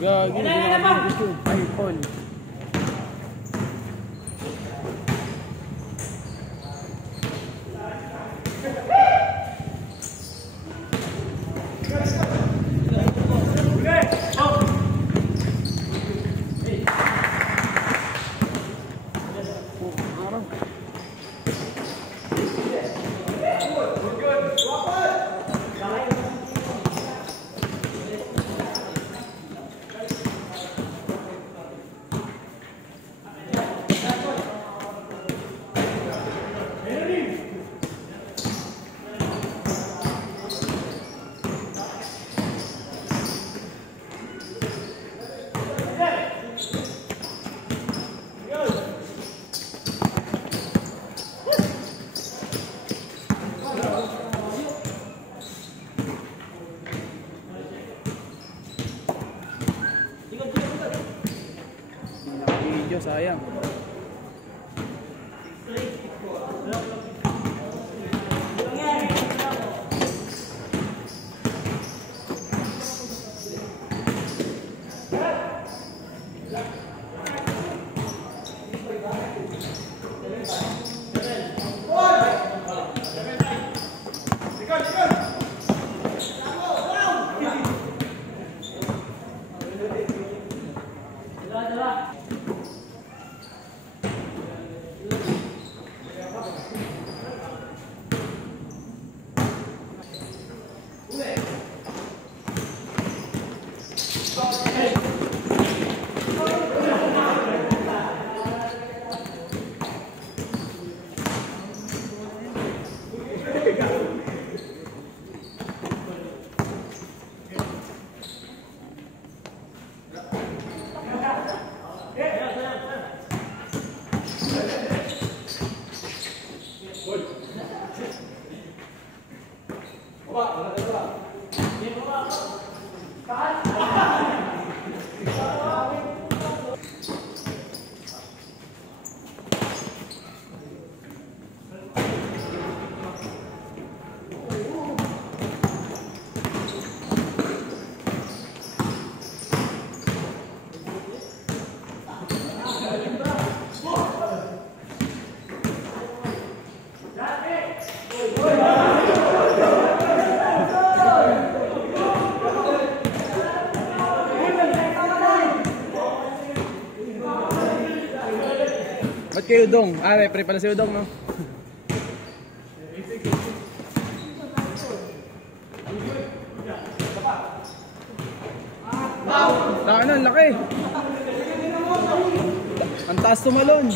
Gagi, hindi nakapag-YouTube. Ay, Paul. Video, sayang. Ba't kayo Udong? Ah, pre pala si Udong, no? Taka na, laki! Ang taas tumalon!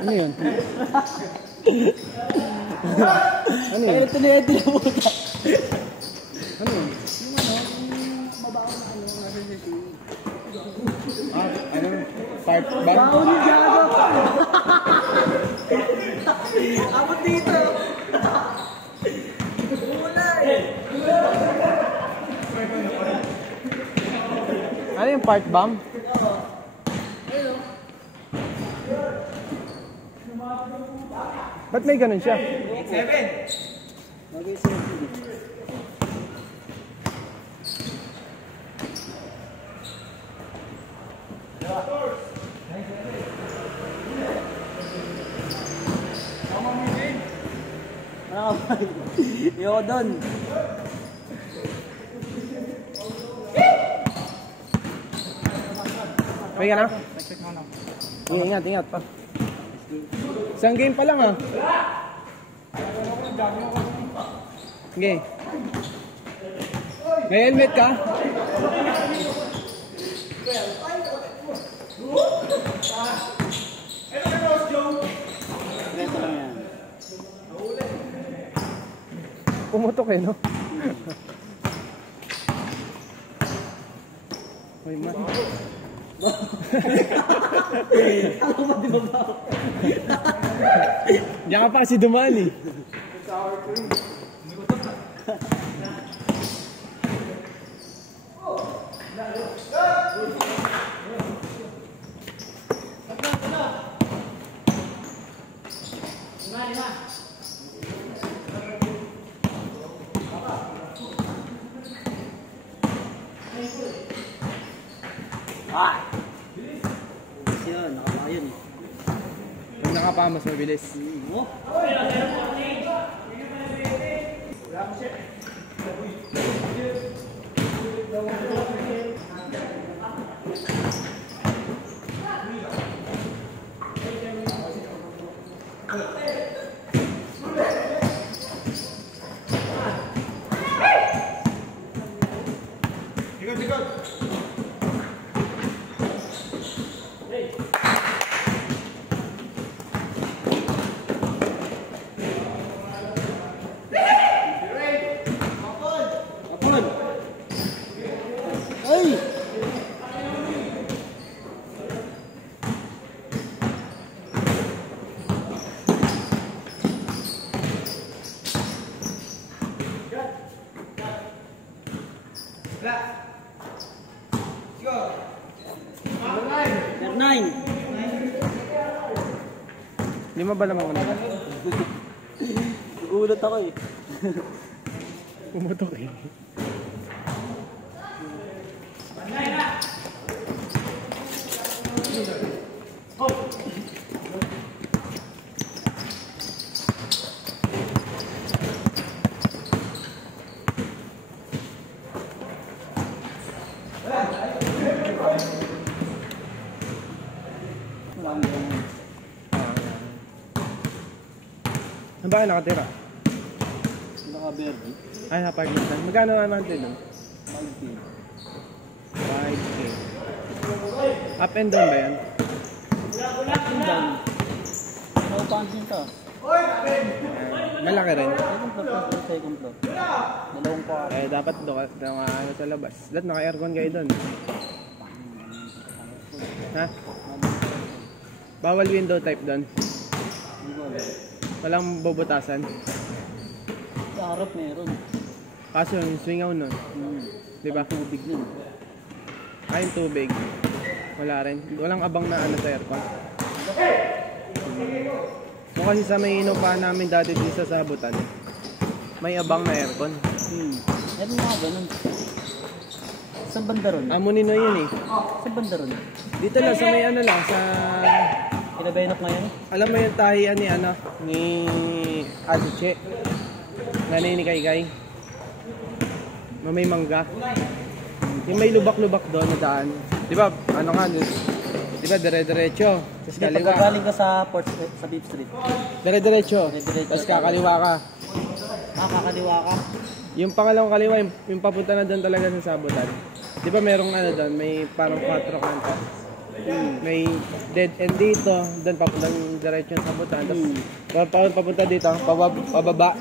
Ano yun? Ano yun? Ito na ito na muna. Ano yun? Yung ano, yung mabaon na ano, nasa siya. Ano? Part ba? Baon yung gago! Abot dito! Ano yung part bomb? Ba't may ganun siya? 8-7! Mag-7. Ayoko doon. Okay ka na? Ingat, ingat pa. Isang game pa lang ah. Okay. May helmet ka? Ganito lang yan. Pumutok eh, no? Ay, man. Ako ba di ba ba? Diyan ka pa kasi dumaan eh. Yun, nakapaka yun eh. Pag nakapa, mas mabilis. Oh. Ay! Nine. Lima ba naman ko na? Nagulat ako eh. Pumutok eh. Ano ba kayo nakatira? Naka-berdi. Ay, napaglitan. Magkano na natin doon? 5K. 5K. Up and down ba yan? Yung down. No punching to. Malaki rin. Second floor to second floor. Dalawang pa. Eh, dapat doon ano sa labas. Dapat naka-aircon kayo doon. Ha? Bawal window type doon. Hindi ko alam. Walang bubutasan. Sa harap meron. Kaso yung swingaw nun. Di ba? Tubig yun. Ay, yung tubig. Wala rin. Walang abang na ano sa aircon. So kasi sa may inupahan namin dati dito sa sabutan, may abang na aircon. Meron nga ganun. Sa banda ron? Amunino yun eh. Sa banda ron? Dito lang sa may ano lang, sa... Kinabenok ngayon? Alam mo yung tahian ni ano, ni Azuche. Nanay ni Kaykay. May mangga. Yung may lubak-lubak doon na daan. Di ba, ano nga, di ba, dire-diretso. Tapos Hindi, kaliwa. pagkagaling ka sa Port Street, sa Beef Street. Dire-diretso. Dire-diretso. Tapos kakaliwa ka. Kakaliwa ka. Yung pangalawang kaliwa, yung papunta na doon talaga sa sabutan. Di ba merong ano doon, may parang 4 kanto. May dead end dito, doon papuntang diretso yung sabutan. Tapos papunta dito, pababa.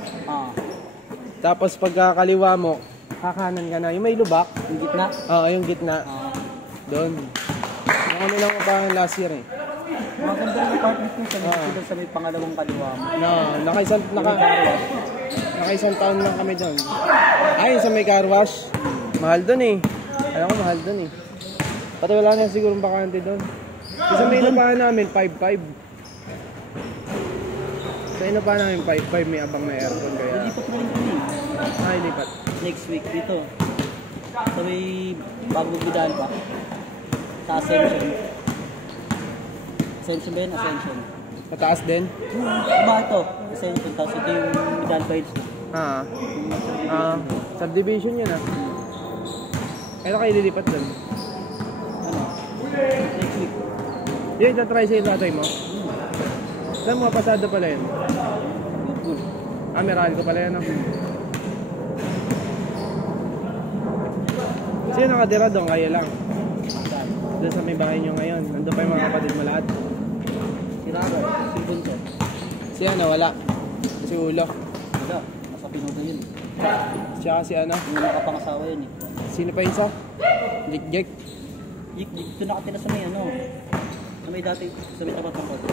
Tapos pagkakaliwa mo, kakanan ka na. Yung may lubak. Yung gitna? Oo, yung gitna. Doon. Yung ano lang ko pa last year eh. Maganda yung apartment ko sa may pangalawang kaliwa mo. No, nakaisang taon lang kami doon. Ay, sa may car wash. Mahal doon eh. Alam ko mahal doon eh. Pati wala na siguro bakante doon. Sa may inupahan namin, 5-5. Sa inupahan namin, 5-5 may abang na aircon kaya. Lilipat na rin kami. Ay, lipat. Next week dito. Sa may bago magbidaan pa. Sa Ascension. Ascension ba yun? Ascension. Mataas din? Diba ito? Kasi ito, tapos ito yung medal bites. Subdivision yun ah. Kailan kayo lilipat doon? Ano? Next week. Yun, tatry sa'yo tatay mo? Saan mga pasada pala yun? Good. Meron ko pala yun ah. Sino nakatira doon? Kaya lang. Doon sa may bahay nyo ngayon. Nandun pa yung mga kapatid mo lahat. Si Raro, si Bunso. Si ano, wala. Si Ulo. Wala, nasa Pinudo yun. Tsaka si ano. Yung nakapangasawa yun eh. Sino pa isa? Jik. Dito nakatira sa may ano. Sa may dati, sa may tapat ng koto.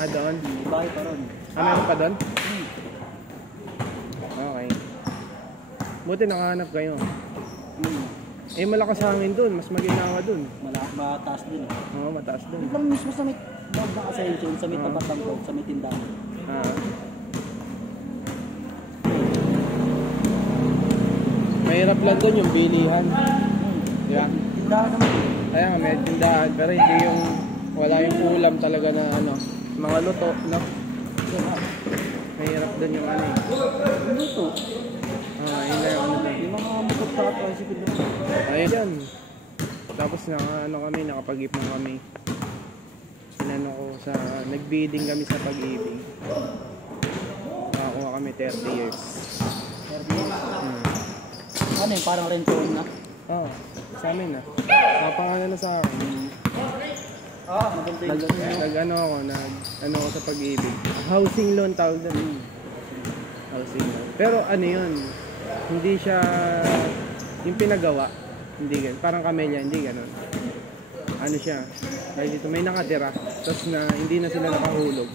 Doon? Bahay pa ron. Meron pa doon? Okay. Buti nakahanap kayo. Malakas hangin doon. Mas maginawa doon. Mataas din eh. Oo, mataas doon. Ito lang mismo sa may bag na Ascension, sa may tapat ng koto, sa may tindahan. Mahirap lang doon yung bilihan. Diba? Tindahan naman eh. Kaya nga, may tindahan. Pero hindi yung wala yung ulam talaga na ano. Mga luto, no? Mahirap doon yung ano eh. Luto. Yun na yung ano doon. Yung mga mukot sa tricycle doon. Ayun yan. Tapos nakapag-ipon kami. Sinano ko sa, nag-bidding kami sa pag-ibig. Nakakuha kami 30 years. 30 years? Ano yung parang rent home na? Sa amin na. Napangalan na sa akin. Maganda yung Nag-ano ako sa pag-ibig. Housing loan tawag doon. Housing loan. Pero ano yun, hindi siya, yung pinagawa, hindi ganun. Parang Camellia, hindi ganun. Ano siya, dahil dito may nakatira, tapos na hindi na sila nakahulog.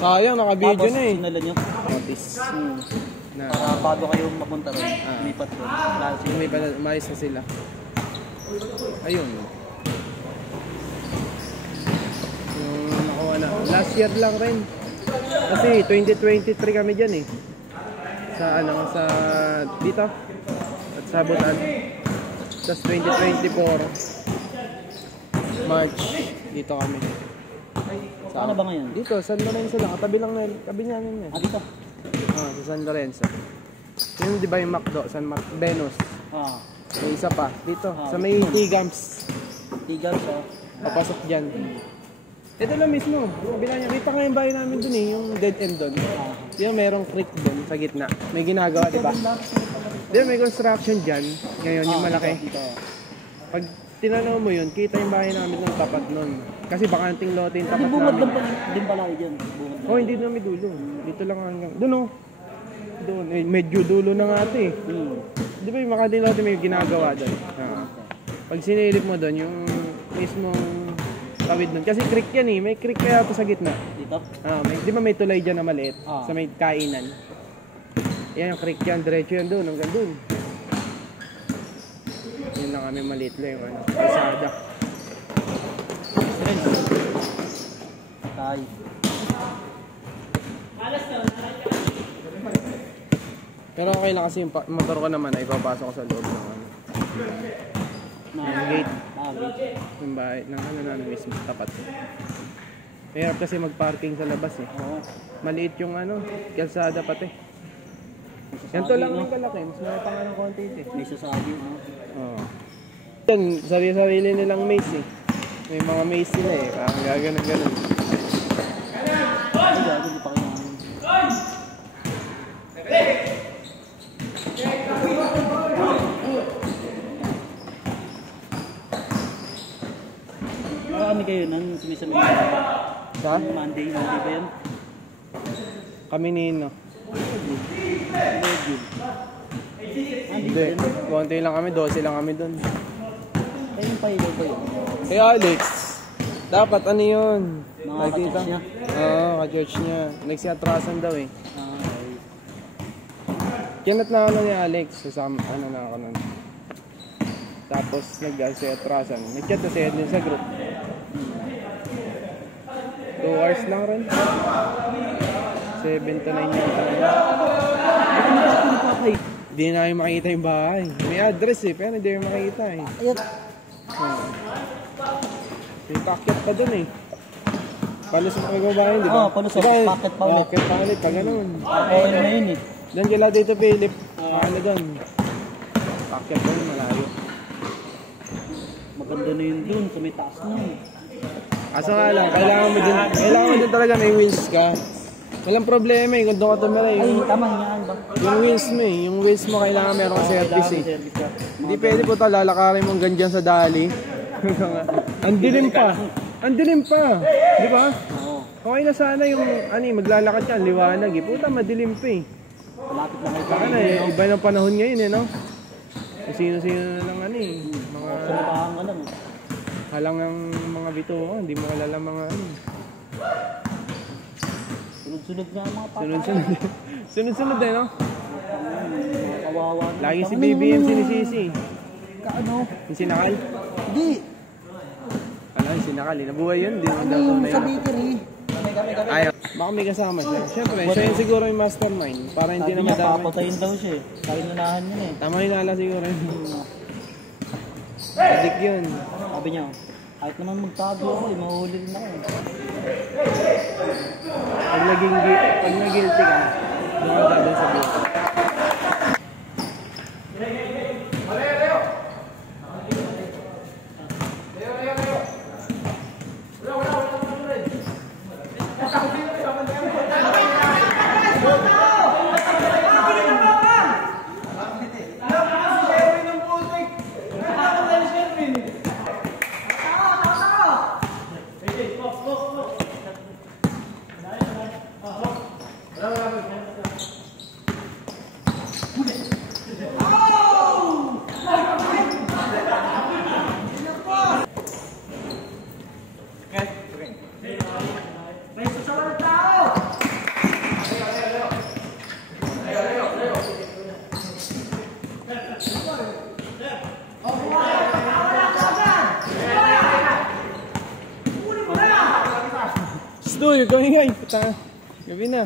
Sayang, naka-video na eh. Sinalan nyo? Notice. Na, Para bago kayo mapunta ron, may patron. may pala, umayos na sila. Ayun. Yung nakuha na. Last year lang rin. Kasi 2023 kami dyan eh. Sa dito. At sa Butan. Tapos 2024 March dito kami. Saan na ba ngayon? Dito, San Lorenzo lang. Katabi lang na, tabi namin yan. Dito? Sa San Lorenzo. Yun di ba yung McDo? Venus. May isa pa. Dito, sa may Tigams. Tigams, Papasok dyan. Ito lang mismo. Kabila niya. Kita nga yung bahay namin dun eh. Yung dead end dun. Yung merong creek dun sa gitna. May ginagawa, di ba? Diyan may construction dyan. Ngayon, yung malaki. Pag tinanaw mo yun, kita yung bahay namin ng tapat nun. Kasi bakanting lote yung tapat bungad namin. din pala kayo dyan. Hindi na may dulo. Dito lang hanggang. Doon oh. Doon. Medyo dulo na nga ito eh. Di ba yung bakanting lote may ginagawa doon? Pag sinilip mo doon, yung mismong tawid doon. Kasi creek yan eh. May creek kaya ito sa gitna. Dito? Di ba may tulay dyan na maliit? Sa may kainan. Yan yung creek yan. Diretso yan doon. Hanggang doon. Yun lang kami maliit lang yung kalsada. Tay. Pero okay lang kasi yung motor ko naman ay papasok ko sa loob ng gate. Gate. Yung bahay ng mismo tapat. Mahirap kasi mag-parking sa labas eh. Maliit yung kalsada pati. Ganito lang yung kalaki. Mas may pa nga ng konti eh. May sasabi, no? Yan, sarili nilang maze eh. May mga maze sila eh. Parang gaganon. Ay, gago, di pa kayo Marami kayo nun, sumisamin Sa? Monday ba yun? Kami Nino. Hindi. Konti lang kami, 12 lang kami doon. Kayo yung pahilaw ba yun? Kay Alex, dapat ano yun? Mga Nakikita? ka-church niya? Oo, ka-church niya. Nagsiatrasan daw eh. Okay. Kinat na ako ni Alex, sasama, na ako nun. Tapos nag-siatrasan. Nag-chat na siya din sa group. 2 hours lang rin. 7 to 9 yata. Hindi namin makita yung bahay. May address eh, pero hindi namin makita eh. Ayun. May packet pa dun eh. Palusot ang gawain, di ba? Oo, palusot. Packet pa ulit. Packet pa ulit, pag ganun. Okay na yun eh. Diyan kila dito, Philip. Ano doon? Packet pa yun, malayo. Maganda na yun dun, sa may taas na yun. Kaso nga lang, kailangan mo din talaga may wheels ka. Walang problema eh, kung doon ka tumira eh. Ay, tama nga ba? Yung wheels mo eh, yung wheels mo kailangan meron ka service eh. Hindi pwede po ito, lalakarin mong ganyan sa dali. Ang dilim pa. Ang dilim pa. Di ba? Oo. Okay na sana yung, maglalakad ka, liwanag eh. Puta, madilim pa eh. Malapit na kayo. Saka na eh, iba ng panahon ngayon eh, no? Kung sino-sino na lang mga Sumakahan ka lang. halang ang mga bito, hindi mo kalala mga Sunod-sunod nga ang mga papa. Sunod-sunod. Sunod-sunod eh, no? Mga kawawa. Lagi si BBM sinisisi. Kaano? Yung sinakal. Hindi. Yung sinakal. Nabuhay yun. Hindi naman daw Yung tunay. sa bakery. Ayaw. Baka may kasama siya. Siyempre, siya yung siguro yung mastermind. Para hindi Sabi na niya, madami. papatayin daw siya eh. Sa inunahan yun eh. Tama yung nala siguro yun. Adik yun. Sabi niya, kahit naman magtago ako eh, mahuli rin ako eh. Pag nag-guilty ka, doon ka doon sa buhay. Stoy, going puta. Gabi na.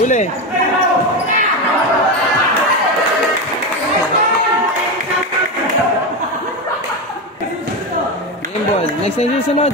Uli. Game ball. Next na susunod.